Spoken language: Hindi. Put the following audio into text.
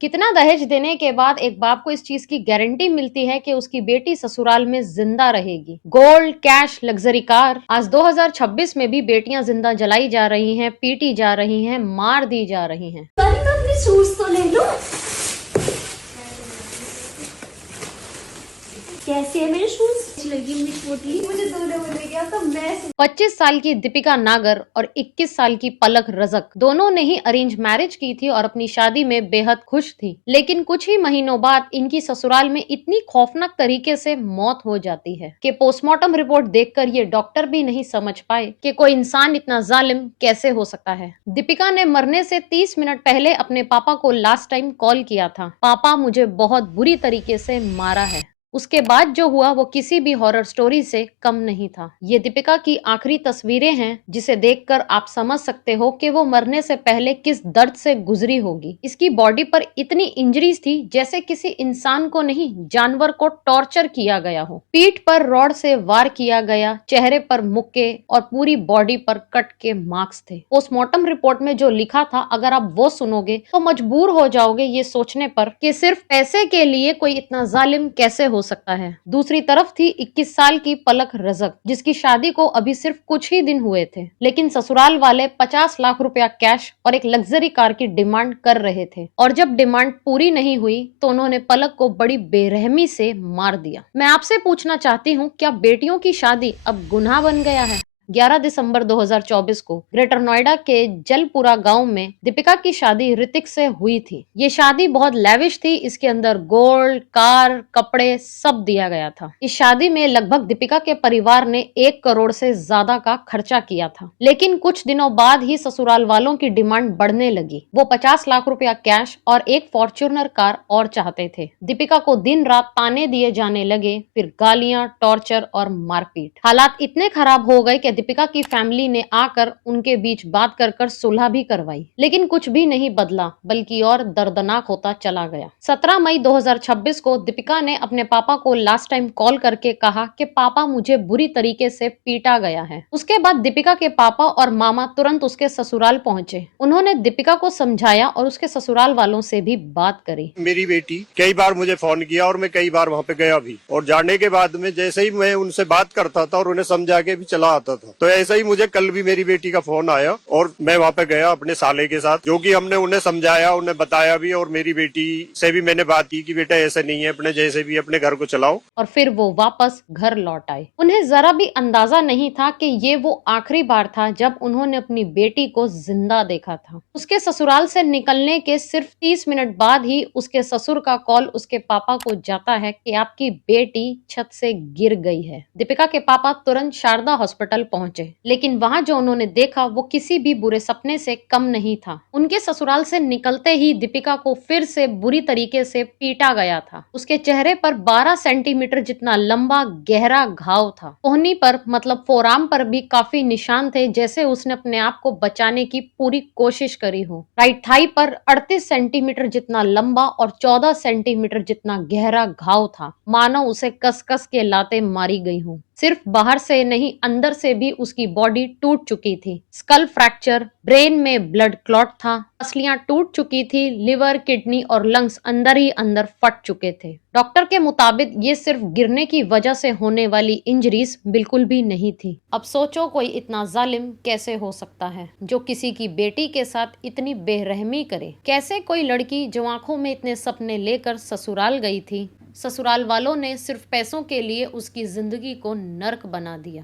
कितना दहेज देने के बाद एक बाप को इस चीज की गारंटी मिलती है कि उसकी बेटी ससुराल में जिंदा रहेगी? Gold, cash, luxury car. आज 2026 में भी बेटियां जिंदा जलाई जा रही हैं, पीटी जा रही हैं, मार दी जा रही हैं। मैं अपने शूज तो ले लूं। कैसे है मेरे शूज? लगी मुझे पोटली, मुझे दूल्हे बोले गया तो मैं 25 साल की दीपिका नागर और 21 साल की पलक रजक दोनों ने ही अरेंज मैरिज की थी और अपनी शादी में बेहद खुश थी। लेकिन कुछ ही महीनों बाद इनकी ससुराल में इतनी खौफनाक तरीके से मौत हो जाती है कि पोस्टमार्टम रिपोर्ट देखकर ये डॉक्टर भी नहीं समझ पाए कि कोई इंसान इतना जालिम कैसे हो सकता है। दीपिका ने मरने से 30 मिनट पहले अपने पापा को लास्ट टाइम कॉल किया था। पापा, मुझे बहुत बुरी तरीके से मारा है। उसके बाद जो हुआ वो किसी भी हॉरर स्टोरी से कम नहीं था। ये दीपिका की आखिरी तस्वीरें हैं जिसे देखकर आप समझ सकते हो कि वो मरने से पहले किस दर्द से गुजरी होगी। इसकी बॉडी पर इतनी इंजरीज थी जैसे किसी इंसान को नहीं, जानवर को टॉर्चर किया गया हो। पीठ पर रॉड से वार किया गया, चेहरे पर मुक्के और पूरी बॉडी पर कट के मार्क्स थे। पोस्टमार्टम रिपोर्ट में जो लिखा था, अगर आप वो सुनोगे तो मजबूर हो जाओगे ये सोचने पर कि सिर्फ पैसे के लिए कोई इतना जालिम कैसे हो सकता है। दूसरी तरफ थी 21 साल की पलक रजक, जिसकी शादी को अभी सिर्फ कुछ ही दिन हुए थे, लेकिन ससुराल वाले 50 लाख रुपया कैश और एक लग्जरी कार की डिमांड कर रहे थे। और जब डिमांड पूरी नहीं हुई तो उन्होंने पलक को बड़ी बेरहमी से मार दिया। मैं आपसे पूछना चाहती हूँ, क्या बेटियों की शादी अब गुनाह बन गया है? 11 दिसंबर 2024 को ग्रेटर नोएडा के जलपुरा गांव में दीपिका की शादी ऋतिक से हुई थी। ये शादी बहुत लेविश थी। इसके अंदर गोल्ड, कार, कपड़े सब दिया गया था। इस शादी में लगभग दीपिका के परिवार ने 1 करोड़ से ज्यादा का खर्चा किया था। लेकिन कुछ दिनों बाद ही ससुराल वालों की डिमांड बढ़ने लगी। वो 50 लाख रुपया कैश और एक फॉर्च्यूनर कार और चाहते थे। दीपिका को दिन रात ताने दिए जाने लगे, फिर गालियां, टॉर्चर और मारपीट। हालात इतने खराब हो गए कि दीपिका की फैमिली ने आकर उनके बीच बात कर सुलह भी करवाई, लेकिन कुछ भी नहीं बदला, बल्कि और दर्दनाक होता चला गया। 17 मई 2026 को दीपिका ने अपने पापा को लास्ट टाइम कॉल करके कहा कि पापा, मुझे बुरी तरीके से पीटा गया है। उसके बाद दीपिका के पापा और मामा तुरंत उसके ससुराल पहुंचे। उन्होंने दीपिका को समझाया और उसके ससुराल वालों से भी बात करी। मेरी बेटी कई बार मुझे फोन किया और मैं कई बार वहाँ पे गया भी, और जाने के बाद में जैसे ही मैं उनसे बात करता था और उन्हें समझा के भी चला आता था, तो ऐसा ही मुझे कल भी मेरी बेटी का फोन आया और मैं वहाँ पे गया अपने साले के साथ, जो कि हमने उन्हें समझाया, उन्हें बताया भी, और मेरी बेटी से भी मैंने बात की कि बेटा ऐसा नहीं है, अपने जैसे भी अपने घर को चलाओ। और फिर वो वापस घर लौट आए। उन्हें जरा भी अंदाजा नहीं था कि ये वो आखिरी बार था जब उन्होंने अपनी बेटी को जिंदा देखा था। उसके ससुराल से निकलने के सिर्फ 30 मिनट बाद ही उसके ससुर का कॉल उसके पापा को जाता है कि आपकी बेटी छत से गिर गई है। दीपिका के पापा तुरंत शारदा हॉस्पिटल पहुंचे, लेकिन वहां जो उन्होंने देखा वो किसी भी बुरे सपने से कम नहीं था। उनके ससुराल से निकलते ही दीपिका को फिर से बुरी तरीके से पीटा गया था। उसके चेहरे पर 12 सेंटीमीटर जितना लंबा गहरा घाव था। कोहनी पर मतलब फोराम पर भी काफी निशान थे, जैसे उसने अपने आप को बचाने की पूरी कोशिश करी हो। राइट थाई पर 38 सेंटीमीटर जितना लंबा और 14 सेंटीमीटर जितना गहरा घाव था, मानो उसे कस कस के लाते मारी गई हो। सिर्फ बाहर से नहीं, अंदर से भी उसकी बॉडी टूट चुकी थी। स्कल फ्रैक्चर, ब्रेन में ब्लड क्लॉट था, पसलियां टूट चुकी थी, लिवर, किडनी और लंग्स अंदर ही अंदर फट चुके थे। डॉक्टर के मुताबिक ये सिर्फ गिरने की वजह से होने वाली इंजरीज बिल्कुल भी नहीं थी। अब सोचो, कोई इतना जालिम कैसे हो सकता है जो किसी की बेटी के साथ इतनी बेरहमी करे? कैसे कोई लड़की जो आंखों में इतने सपने लेकर ससुराल गई थी, ससुराल वालों ने सिर्फ पैसों के लिए उसकी जिंदगी को नर्क बना दिया।